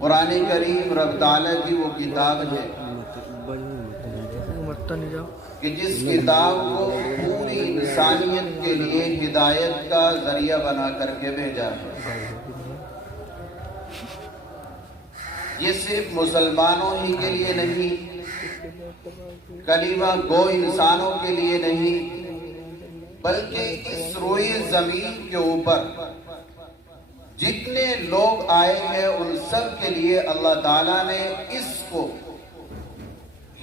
قرآن کریم رب تعالیٰ کی وہ کتاب ہے کہ جس کتاب کو پوری انسانیت کے لیے ہدایت کا ذریعہ بنا کر کے بھیجا ہے۔ یہ صرف مسلمانوں ہی کے لیے نہیں، کلمہ گو انسانوں کے لیے نہیں، بلکہ اس روئے زمین کے اوپر جتنے لوگ آئے ہیں ان سب کے لیے اللہ تعالیٰ نے اس کو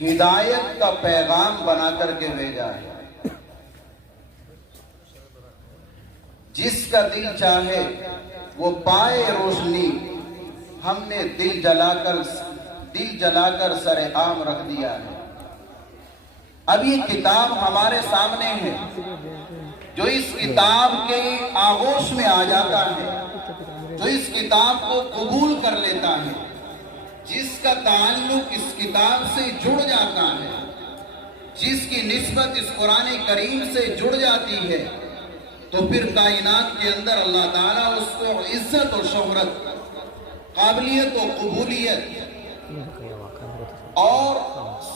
ہدایت کا پیغام بنا کر کے بھیجا ہے۔ جس کا دل چاہے وہ پائے روشنی، ہم نے دل جلا کر سر عام رکھ دیا ہے۔ اب یہ کتاب ہمارے سامنے ہے، جو اس کتاب کے آغوش میں آ جاتا ہے، جو اس کتاب کو قبول کر لیتا ہے، جس کا تعلق اس کتاب سے جڑ جاتا ہے، جس کی نسبت اس قرآن کریم سے جڑ جاتی ہے، تو پھر کائنات کے اندر اللہ تعالیٰ اس کو عزت و شہرت، قابلیت و قبولیت اور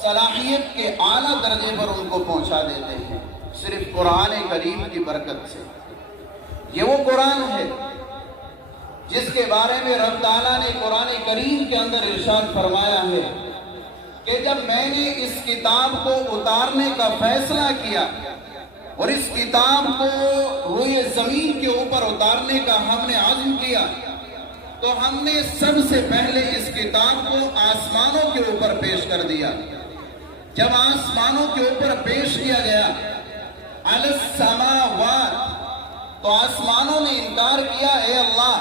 صلاحیت کے اعلیٰ درجے پر ان کو پہنچا دیتے ہیں، صرف قرآن کریم کی برکت سے۔ یہ وہ قرآن ہے جس کے بارے میں رب تعالیٰ نے قرآن کریم کے اندر ارشاد فرمایا ہے کہ جب میں نے اس کتاب کو اتارنے کا فیصلہ کیا اور اس کتاب کو روئے زمین کے اوپر اتارنے کا ہم نے عزم کیا، تو ہم نے سب سے پہلے اس کتاب کو آسمانوں کے اوپر پیش کر دیا۔ جب آسمانوں کے اوپر پیش کیا گیا علی السماوات، تو آسمانوں نے انکار کیا، اے اللہ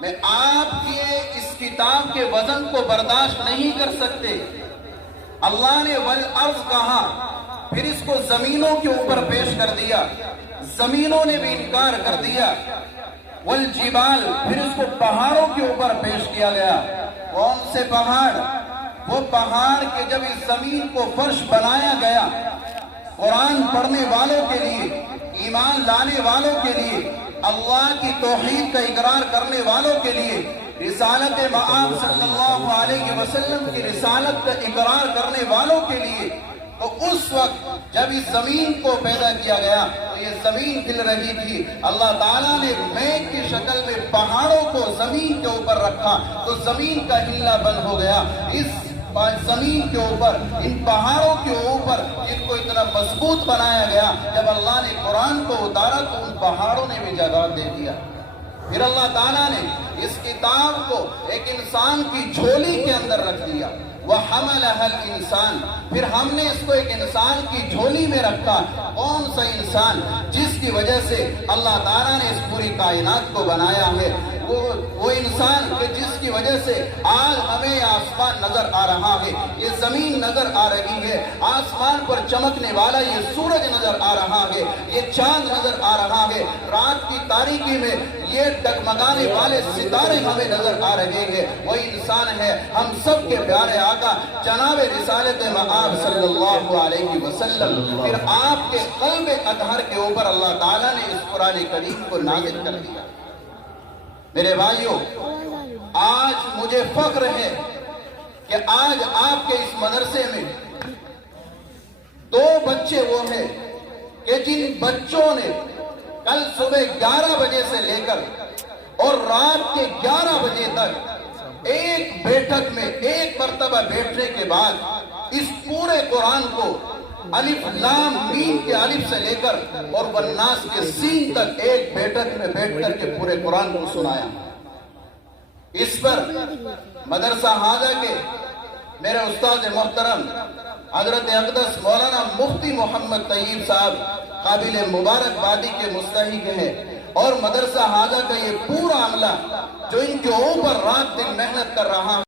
میں آپ کے اس کتاب کے وزن کو برداشت نہیں کر سکتے۔ اللہ نے والارض کہا، پھر اس کو زمینوں کے اوپر پیش کر دیا، زمینوں نے بھی انکار کر دیا۔ والجبال، پھر اس کو پہاڑوں کے اوپر پیش کیا گیا۔ کون سے پہاڑ؟ وہ پہاڑ کہ جب اس زمین کو فرش بنایا گیا قرآن پڑھنے والوں کے لیے، ایمان لانے والوں کے لیے، اللہ کی توحید کا اقرار کرنے والوں کے لیے، رسالت مآب صلی اللہ علیہ وسلم کی رسالت کا اقرار کرنے والوں کے لیے، تو اس وقت جب اس زمین کو پیدا کیا گیا تو یہ زمین ہل رہی تھی۔ اللہ تعالیٰ نے میغ کی شکل میں پہاڑوں کو زمین کے اوپر رکھا تو زمین کا ہلنا بند ہو گیا۔ اس زمین کے اوپر، ان پہاڑوں کے اوپر جن کو اتنا مضبوط بنایا گیا، جب اللہ نے قرآن کو اتارا تو ان پہاڑوں نے بھی جگہ دے دیا۔ پھر اللہ تعالیٰ نے اس کتاب کو ایک انسان کی جھولی کے اندر رکھ دیا، وَحَمَلَهَا الْإِنسَانِ، پھر ہم نے اس کو ایک انسان کی جھولی میں رکھا۔ کون سا انسان؟ جس کی وجہ سے اللہ تعالیٰ نے اس پوری کائنات کو بنایا ہے، وہ انسان کہ جس کی وجہ سے آج ہمیں آسمان نظر آ رہا ہے، یہ زمین نظر آ رہی ہے، آسمان پر چمکنے والا یہ سورج نظر آ رہا ہے، یہ چاند نظر آ رہا ہے، رات کی تاریکی میں یہ ڈگمگانے والے ستارے ہمیں نظر آ رہے ہیں۔ وہی انسان ہے ہم سب کے پیارے آقا جناب رسالت مآب صلی اللہ علیہ وسلم۔ پھر آپ کے قلب اطہر کے اوپر اللہ تعالیٰ نے اس قرآن کریم کو نازل کر دیا۔ میرے بھائیوں، آج مجھے فخر ہے کہ آج آپ کے اس مدرسے میں 2 بچے وہ ہیں کہ جن بچوں نے کل صبح 11 بجے سے لے کر اور رات کے 11 بجے تک ایک بیٹھک میں ایک مرتبہ بیٹھنے کے بعد اس پورے قرآن کو الف لام میم کے الف سے لے کر اور والناس کے سین تک ایک بیٹھک میں بیٹھ کر کے پورے قرآن کو سنایا۔ اس پر مدرسہ حاجہ کے میرے استاد محترم حضرت اقدس مولانا مفتی محمد طیب صاحب قابل مبارکبادی کے مستحق ہیں، اور مدرسہ حاجہ کا یہ پورا عملہ جو ان کے اوپر رات دن محنت کر رہا ہے۔